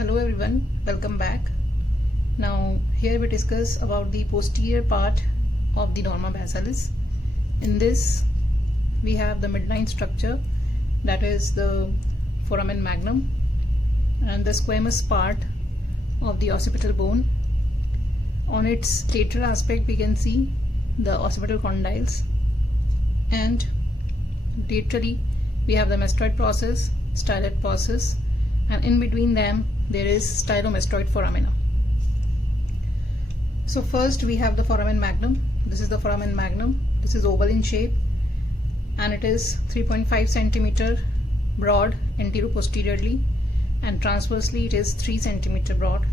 Hello everyone, welcome back. Now here we discuss about the posterior part of the Norma Basalis. In this we have the midline structure, that is the foramen magnum, and the squamous part of the occipital bone. On its lateral aspect we can see the occipital condyles, and laterally we have the mastoid process, styloid process, and in between them there is stylomastoid foramina. So first we have the foramen magnum. This is the foramen magnum. This is oval in shape and it is 3.5 cm broad anterior-posteriorly, and transversely it is 3 cm broad,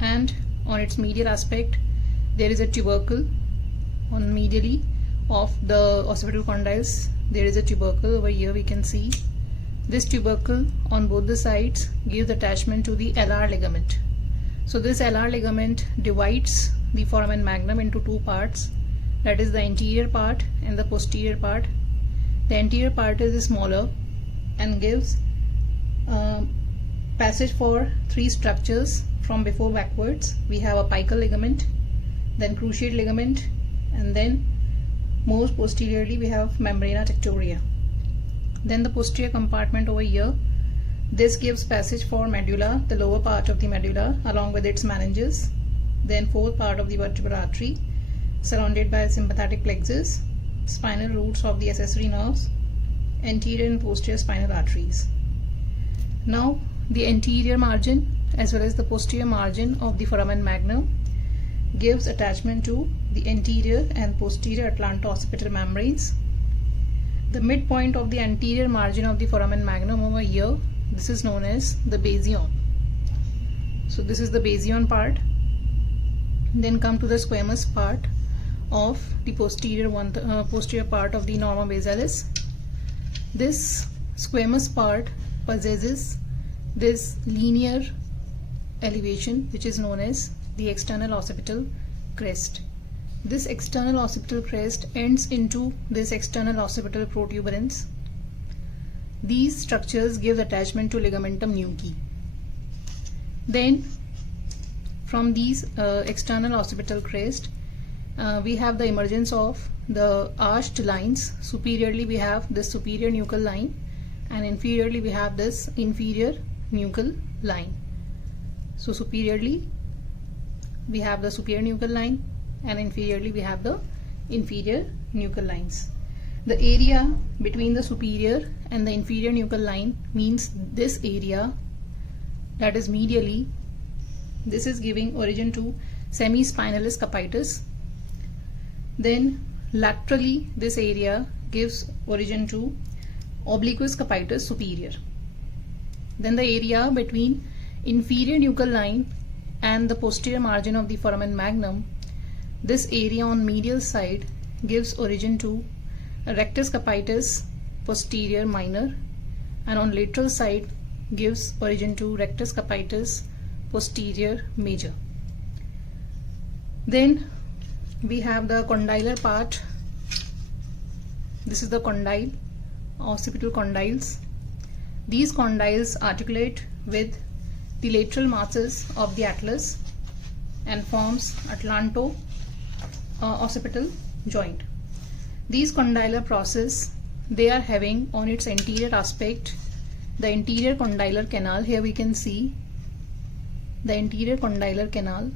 and on its medial aspect there is a tubercle. On medially of the occipital condyles there is a tubercle. Over here we can see this tubercle on both the sides gives attachment to the LR ligament. So this LR ligament divides the foramen magnum into two parts, that is the anterior part and the posterior part. The anterior part is smaller and gives passage for three structures from before backwards. We have a apical ligament, then cruciate ligament, and then most posteriorly we have membrana tectoria. Then the posterior compartment over here, this gives passage for medulla, the lower part of the medulla along with its meninges, then fourth part of the vertebral artery surrounded by sympathetic plexus, spinal roots of the accessory nerves, anterior and posterior spinal arteries. Now the anterior margin as well as the posterior margin of the foramen magnum gives attachment to the anterior and posterior atlanto-occipital membranes. The midpoint of the anterior margin of the foramen magnum over here, this is known as the basion. So this is the basion part. Then come to the squamous part of the posterior part of the Norma Basalis. This squamous part possesses this linear elevation which is known as the external occipital crest. This external occipital crest ends into this external occipital protuberance. These structures give attachment to ligamentum nuchae. Then from these external occipital crest we have the emergence of the arched lines. Superiorly we have this superior nuchal line, and inferiorly we have this inferior nuchal line. So superiorly we have the superior nuchal line and inferiorly we have the inferior nuchal lines. The area between the superior and the inferior nuchal line means this area, that is medially, this is giving origin to semi-spinalis capitis. Then laterally this area gives origin to obliquus capitis superior. Then the area between inferior nuchal line and the posterior margin of the foramen magnum, this area on medial side gives origin to rectus capitis posterior minor, and on lateral side gives origin to rectus capitis posterior major. Then we have the condylar part. This is the condyle, occipital condyles. These condyles articulate with the lateral masses of the atlas and forms atlanto occipital joint. These condylar process, they are having on its anterior aspect the anterior condylar canal. Here we can see the anterior condylar canal.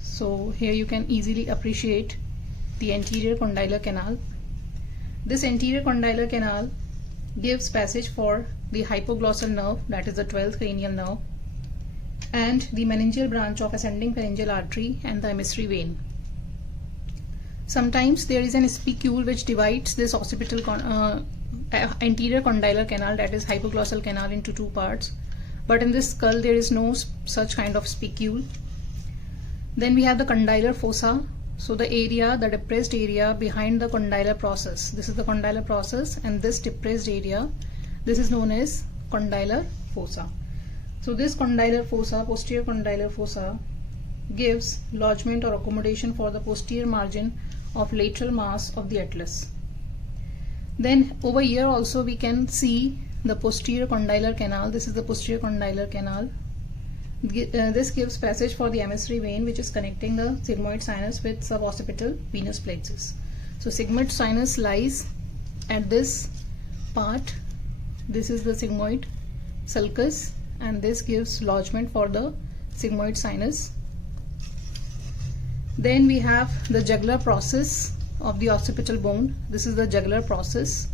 So here you can easily appreciate the anterior condylar canal. This anterior condylar canal gives passage for the hypoglossal nerve, that is the 12th cranial nerve, and the meningeal branch of ascending pharyngeal artery and the emissary vein. Sometimes there is an spicule which divides this occipital anterior condylar canal, that is hypoglossal canal, into two parts, but in this skull there is no such kind of spicule. Then we have the condylar fossa. So the area, the depressed area behind the condylar process, this is the condylar process, and this depressed area, this is known as condylar fossa. So this condylar fossa, posterior condylar fossa, gives lodgement or accommodation for the posterior margin of lateral mass of the atlas. Then over here also we can see the posterior condylar canal. This is the posterior condylar canal. This gives passage for the emissary vein, which is connecting the sigmoid sinus with suboccipital venous plexus. So sigmoid sinus lies at this part. This is the sigmoid sulcus, and this gives lodgement for the sigmoid sinus. Then we have the jugular process of the occipital bone. This is the jugular process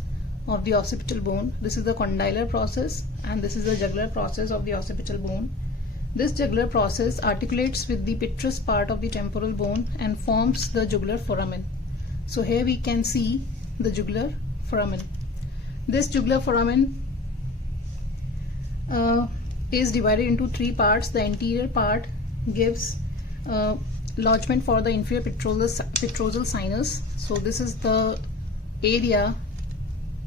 of the occipital bone. This is the condylar process, and this is the jugular process of the occipital bone. This jugular process articulates with the petrous part of the temporal bone and forms the jugular foramen. So here we can see the jugular foramen. This jugular foramen is divided into three parts. The anterior part gives lodgement for the inferior petrosal sinus. So this is the area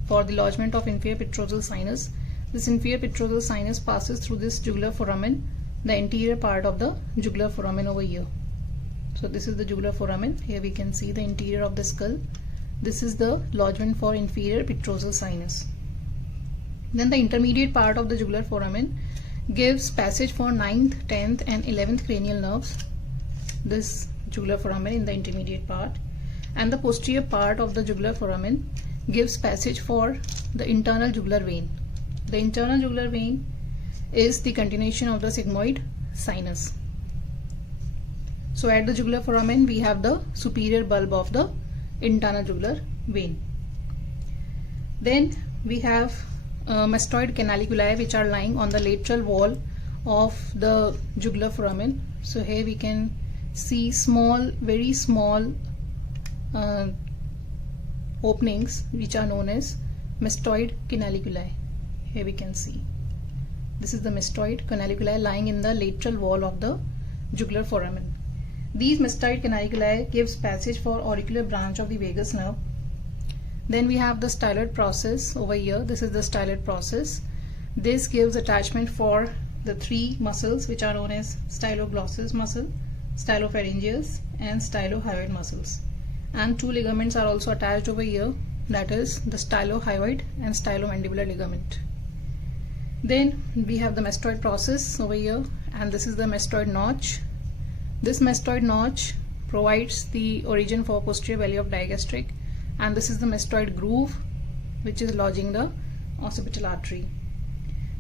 for the lodgement of inferior petrosal sinus. This inferior petrosal sinus passes through this jugular foramen, the anterior part of the jugular foramen over here. So this is the jugular foramen. Here we can see the interior of the skull. This is the lodgement for inferior petrosal sinus. Then the intermediate part of the jugular foramen gives passage for 9th, 10th and 11th cranial nerves. This jugular foramen in the intermediate part, and the posterior part of the jugular foramen gives passage for the internal jugular vein. The internal jugular vein is the continuation of the sigmoid sinus. So at the jugular foramen we have the superior bulb of the internal jugular vein. Then we have mastoid canaliculi, which are lying on the lateral wall of the jugular foramen. So here we can see small, very small openings which are known as mastoid canaliculi. Here we can see. This is the mastoid canaliculi lying in the lateral wall of the jugular foramen. These mastoid canaliculi gives passage for auricular branch of the vagus nerve. Then we have the styloid process over here. This is the styloid process. This gives attachment for the three muscles which are known as styloglossus muscle, stylopharyngeus and stylohyoid muscles. And two ligaments are also attached over here, that is the stylohyoid and stylomandibular ligament. Then we have the mastoid process over here, and this is the mastoid notch. This mastoid notch provides the origin for posterior valley of digastric, and this is the mastoid groove which is lodging the occipital artery.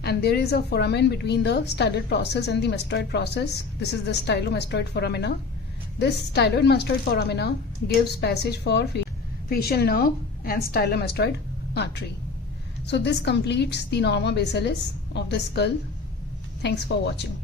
And there is a foramen between the styloid process and the mastoid process. This is the stylomastoid foramina. This styloid mastoid foramina gives passage for facial nerve and stylomastoid artery. So this completes the Norma Basalis of the skull. Thanks for watching.